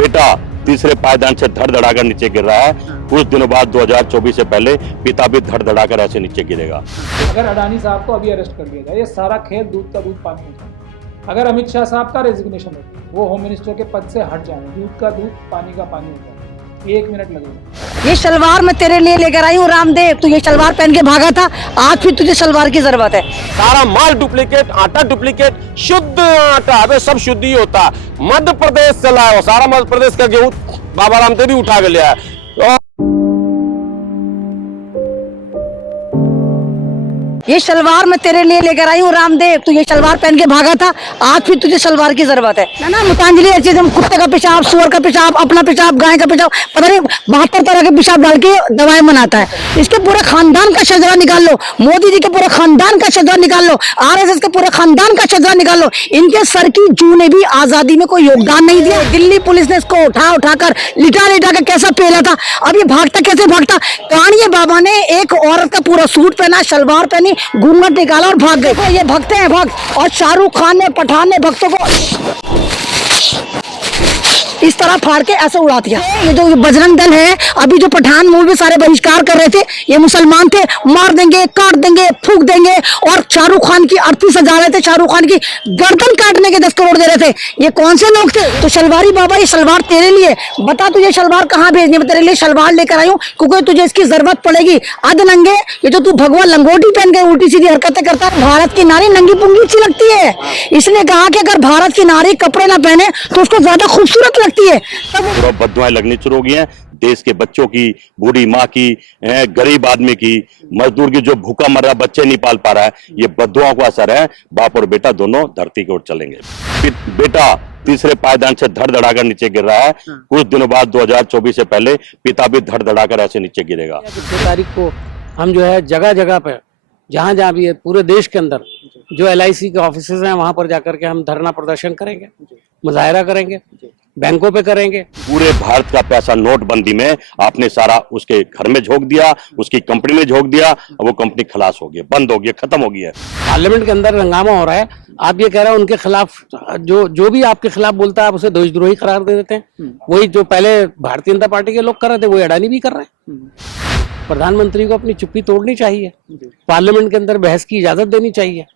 बेटा तीसरे पायदान से धड़ धड़ाकर नीचे गिर रहा है। कुछ दिनों बाद 2024 से पहले पिता भी धड़ धड़ाकर ऐसे नीचे गिरेगा। अगर अडानी साहब को अभी अरेस्ट कर लिया जाए, ये सारा खेल दूध का दूध पानी हो जाए। अगर अमित शाह साहब का रेजिग्नेशन हो जाए, वो होम मिनिस्टर के पद से हट जाए, दूध का दूध पानी का पानी हो जाए, 1 मिनट लगेगा। ये शलवार मैं तेरे लिए लेकर आई हूँ रामदेव, तू ये शलवार पहन के भागा था, आज फिर तुझे शलवार की जरूरत है। सारा माल डुप्लीकेट, आटा डुप्लीकेट, शुद्ध आटा, अबे सब शुद्ध ही होता है। मध्य प्रदेश चला है, वो सारा मध्य प्रदेश का गेहूं बाबा रामदेव भी उठा के लिया है। ये शलवार मैं तेरे लिए लेकर आई हूँ रामदेव, तू ये शलवार पहन के भागा था, आज फिर तुझे शलवार की जरूरत है ना। मुतांजलि चीज, कुत्ते का पेशाब, सुअर का पेशाब, अपना पेशाब, गाय का पेशाब, पता नहीं 72 तरह के पेशाब डाल के दवाएं बनाता है। इसके पूरे खानदान का शजरा निकाल लो, मोदी जी के पूरे खानदान का शजरा निकाल लो, RSS के पूरे खानदान का शजरा निकाल लो। इनके सर की जू ने भी आजादी में कोई योगदान नहीं दिया। दिल्ली पुलिस ने इसको उठाकर लिटा कर कैसा पेला था, अब ये भागता कैसे भागता। कानिये बाबा ने एक औरत का पूरा सूट पहना, शलवार पहनी, घूंघट निकाला और भाग गए। ये भगते हैं भक्त, और शाहरुख खान ने, पठान ने भक्तों को इस तरह फाड़ के ऐसे उड़ा दिया। ये जो बजरंग दल है, अभी जो पठान मूवी सारे बहिष्कार कर रहे थे, ये मुसलमान थे, मार देंगे, काट देंगे, फूंक देंगे, और शाहरुख खान की अर्थी सजा रहे थे, शाहरुख खान की गर्दन काटने के 10 करोड़ दे रहे थे। ये कौन से लोग थे? तो शलवारी बाबा, ये शलवार तेरे लिए, बता तुझे शलवार कहाँ भेजनी। मैं तेरे लिए शलवार लेकर आई हूँ क्योंकि तुझे इसकी जरूरत पड़ेगी। अध नंगे, ये जो तू भगवान लंगोटी पहन के उल्टी सीधी हरकतें करता है। भारत की नारी नंगी पुंगी अच्छी लगती है। इसने कहा कि अगर भारत की नारी कपड़े ना पहने तो उसको ज्यादा खूबसूरत लगती है। बददुआएं लगनी शुरू हो गई हैं। देश के बच्चों की, बूढ़ी माँ की, गरीब आदमी की, मजदूर की, जो भूखा मर रहा, बच्चे नहीं पाल पा रहा है, ये बददुआओं का असर है। बाप और बेटा दोनों धरती की ओर चलेंगे। बेटा तीसरे पायदान से धड़ धड़ाकर नीचे गिर रहा है। कुछ दिनों बाद 2024 से पहले पिता भी धड़ धड़ाकर ऐसे नीचे गिरेगा। 2 तारीख को हम जो है जगह जगह पे, जहाँ जहाँ भी है पूरे देश के अंदर जो LIC के ऑफिसेज हैं, वहां पर जाकर के हम धरना प्रदर्शन करेंगे, मुजाहिरा करेंगे, बैंकों पे करेंगे। पूरे भारत का पैसा नोटबंदी में आपने सारा उसके घर में झोंक दिया, उसकी कंपनी में झोंक दिया, और वो कंपनी खलास हो गई, बंद हो गई, खत्म हो गई है। पार्लियामेंट के अंदर हंगामा हो रहा है, आप ये कह रहे हैं उनके खिलाफ, जो भी आपके खिलाफ बोलता है आप उसे देशद्रोही करार दे देते हैं। वही जो पहले भारतीय जनता पार्टी के लोग कर रहे थे, वही अडानी भी कर रहे हैं। प्रधानमंत्री को अपनी चुप्पी तोड़नी चाहिए, पार्लियामेंट के अंदर बहस की इजाजत देनी चाहिए।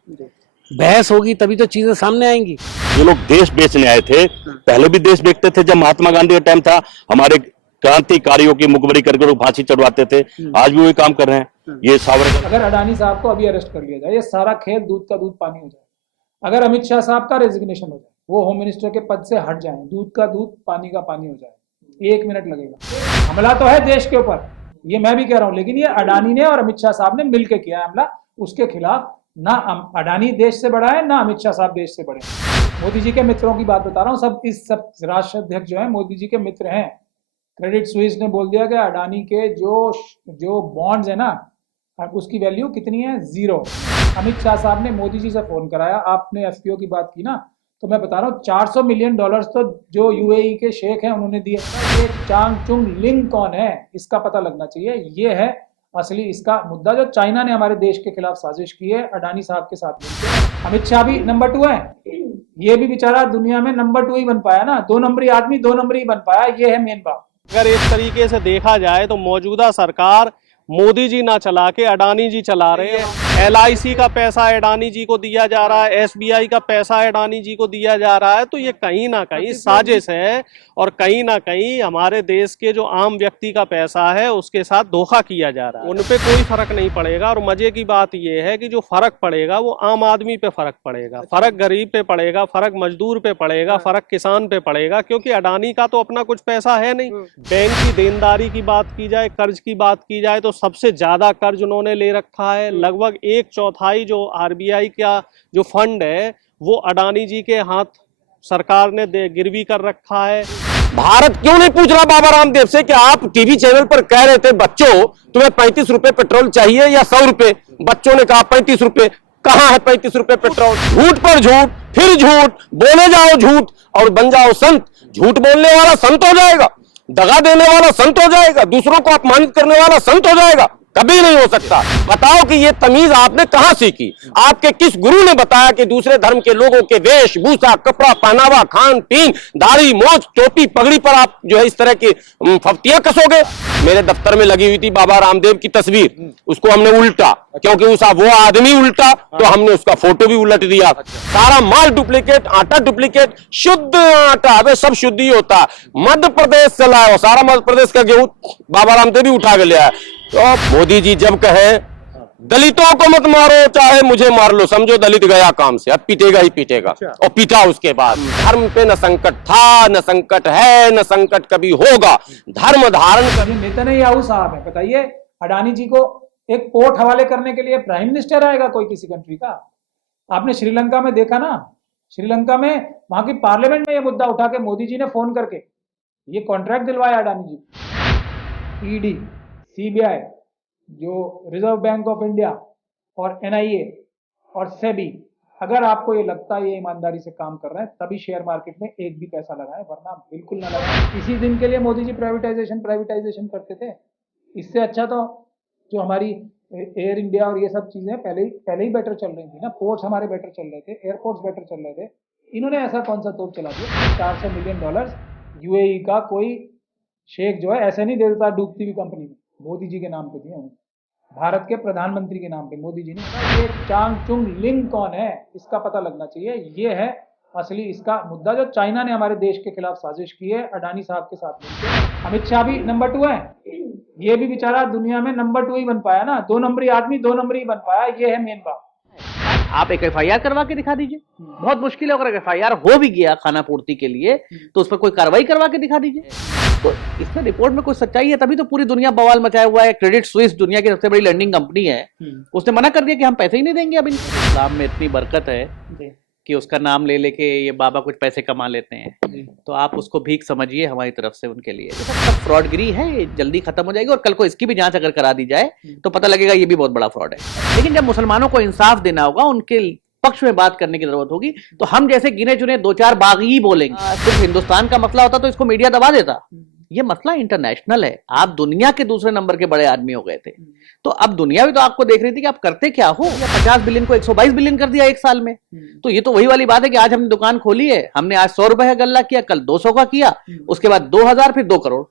बहस होगी तभी तो चीजें सामने आएंगी। जो लोग देश बेचने आए थे, पहले भी देश बेचते थे। जब महात्मा गांधी का टाइम था, हमारे क्रांतिकारियों की मुखबरी करके लोग फांसी चढ़वाते थे, आज भी वही काम कर रहे हैं। ये सावरकर, अगर अडानी साहब को अभी अरेस्ट कर लिया जाए, ये सारा खेल दूध का दूध पानी हो जाए। अगर अमित शाह साहब का रेजिग्नेशन हो जाए, वो होम मिनिस्टर के पद से हट जाए, दूध का दूध पानी का पानी हो जाए, 1 मिनट लगेगा। हमला तो है देश के ऊपर, ये मैं भी कह रहा हूं, लेकिन ये अडानी ने और अमित शाह साहब ने मिलकर किया है हमला। उसके खिलाफ ना अडानी देश से बड़ा है, ना अमित शाह साहब देश से बड़े हैं। मोदी जी के मित्रों की बात बता रहा हूँ, सब राष्ट्र अध्यक्ष जो है मोदी जी के मित्र हैं। क्रेडिट स्विस ने बोल दिया कि अडानी के जो बॉन्ड्स है ना, उसकी वैल्यू कितनी है? 0। अमित शाह साहब ने मोदी जी से फोन कराया, आपने FPO की बात की ना, तो मैं बता रहा हूँ $400 मिलियन तो जो UAE के शेख हैं उन्होंने दिए। ये चांग चुंग लिंग कौन है, इसका पता लगना चाहिए। ये है असली इसका मुद्दा, जो चाइना ने हमारे देश के खिलाफ साजिश की है अडानी साहब के साथ मिलकर। अमित शाह भी नंबर 2 है, ये भी बेचारा दुनिया में नंबर 2 ही बन पाया ना, 2 नंबरी आदमी 2 नंबरी ही बन पाया। ये है मेन बात। अगर एक तरीके से देखा जाए तो मौजूदा सरकार मोदी जी ना चला के अडानी जी चला रहे हैं। LIC का पैसा अडानी जी को दिया जा रहा है, SBI का पैसा अडानी जी को दिया जा रहा है। तो ये कहीं ना कहीं साजिश है, और कहीं ना कहीं हमारे देश के जो आम व्यक्ति का पैसा है उसके साथ धोखा किया जा रहा है। उन पे कोई फर्क नहीं पड़ेगा। और मजे की बात ये है कि जो फर्क पड़ेगा वो आम आदमी पे फर्क पड़ेगा, फर्क गरीब पे पड़ेगा, फर्क मजदूर पे पड़ेगा, फर्क किसान पे पड़ेगा, क्योंकि अडानी का तो अपना कुछ पैसा है नहीं। बैंक की देनदारी की बात की जाए, कर्ज की बात की जाए, तो सबसे ज्यादा कर्ज उन्होंने ले रखा है। लगभग 1/4 जो RBI का जो फंड है वो अडानी जी के हाथ सरकार ने गिरवी कर रखा है। भारत क्यों नहीं पूछ रहा बाबा रामदेव से कि आप टीवी चैनल पर कह रहे थे बच्चों तुम्हें 35 रुपए पेट्रोल चाहिए या 100 रुपए? बच्चों ने कहा 35 रुपए। कहाँ है 35 रुपए पेट्रोल? झूठ पर झूठ, फिर झूठ, बोले जाओ झूठ और बन जाओ संत। झूठ बोलने वाला संत हो जाएगा, दगा देने वाला संत हो जाएगा, दूसरों को अपमानित करने वाला संत हो जाएगा। कभी नहीं हो सकता। बताओ कि ये तमीज आपने कहां सीखी? आपके किस गुरु ने बताया कि दूसरे धर्म के लोगों के वेशभूषा, कपड़ा, पहनावा, खान पीन, दाढ़ी, मोछ, टोपी, पगड़ी पर आप जो है इस तरह की फफ्तियां कसोगे? मेरे दफ्तर में लगी हुई थी बाबा रामदेव की तस्वीर, उसको हमने उल्टा, क्योंकि वो आदमी उल्टा तो हमने उसका फोटो भी उलट दिया। सारा माल डुप्लीकेट, आटा डुप्लीकेट, शुद्ध आटा, अबे सब शुद्ध ही होता है। मध्य प्रदेश से लाया हो, सारा मध्य प्रदेश का गेहूं बाबा रामदेव भी उठा के ले आया। तो मोदी जी जब कहे दलितों को मत मारो, चाहे मुझे मार लो, समझो दलित गया काम से, अब पीटेगा ही पीटेगा। और पीटा उसके बाद। धर्म पे न संकट था, न संकट है, न संकट कभी होगा। धर्म धारण कर। ये नेतन्याहू साहब है, बताइए अडानी जी को एक पोर्ट हवाले करने के लिए प्राइम मिनिस्टर आएगा कोई किसी कंट्री का? आपने श्रीलंका में देखा ना, श्रीलंका में वहां की पार्लियामेंट में ये मुद्दा उठा के मोदी जी ने फोन करके ये कॉन्ट्रैक्ट दिलवाया अडानी जी। ईडी, सीबीआई, जो रिजर्व बैंक ऑफ इंडिया और एनआईए और सेबी, अगर आपको ये लगता है ये ईमानदारी से काम कर रहे हैं तभी शेयर मार्केट में एक भी पैसा लगाएं, वरना बिल्कुल ना लगाएं। इसी दिन के लिए मोदी जी प्राइवेटाइजेशन करते थे। इससे अच्छा तो जो हमारी एयर इंडिया और ये सब चीजें पहले ही बेटर चल रही थी ना। पोर्ट्स हमारे बेटर चल रहे थे, एयरपोर्ट्स बेटर चल रहे थे। इन्होंने ऐसा कौन सा तोप चला दिया? $400 मिलियन यूएई का कोई शेख जो है ऐसे नहीं दे देता डूबती हुई कंपनी में, मोदी जी के नाम पे दिए। भारत के प्रधानमंत्री के नाम पे मोदी जी ने। ये चांग चुंग लिंग कौन है इसका पता लगना चाहिए। ये है असली इसका मुद्दा, जो चाइना ने हमारे देश के खिलाफ साजिश की है अडानी साहब के साथ मिलकर। अमित शाह भी नंबर 2 है, ये भी बेचारा दुनिया में नंबर 2 ही बन पाया ना। 2 नंबरी आदमी 2 नंबरी ही बन पाया, ये है मेन बात। आप एक एफआईआर करवा के दिखा दीजिए, बहुत मुश्किल है। अगर एफआईआर हो भी गया खाना पूर्ति के लिए तो उस पर कोई कार्रवाई करवा के दिखा दीजिए। तो इसमें रिपोर्ट में कोई सच्चाई है, तभी तो पूरी दुनिया बवाल मचाया हुआ है। क्रेडिट स्विस दुनिया की सबसे बड़ी लैंडिंग कंपनी है, उसने मना कर दिया कि हम पैसे ही नहीं देंगे। अब इस्लाम में इतनी बरकत है कि उसका नाम ले लेके ये बाबा कुछ पैसे कमा लेते हैं, तो आप उसको भीख समझिए हमारी तरफ से उनके लिए। सब फ्रॉडगिरी है, ये जल्दी खत्म हो जाएगी। और कल को इसकी भी जांच अगर करा दी जाए तो पता लगेगा ये भी बहुत बड़ा फ्रॉड है। लेकिन जब मुसलमानों को इंसाफ देना होगा, उनके पक्ष में बात करने की जरूरत होगी, तो हम जैसे गिने चुने 2-4 बागी ही बोलेंगे। सिर्फ हिंदुस्तान का मसला होता तो इसको मीडिया दबा देता। ये मसला इंटरनेशनल है। आप दुनिया के दूसरे नंबर के बड़े आदमी हो गए थे, तो अब दुनिया भी तो आपको देख रही थी कि आप करते क्या हो। 50 बिलियन को 122 बिलियन कर दिया एक साल में। तो ये तो वही वाली बात है कि आज हमने दुकान खोली है, हमने आज 100 रुपए का गल्ला किया, कल 200 का किया, उसके बाद 2000, फिर 2 करोड़।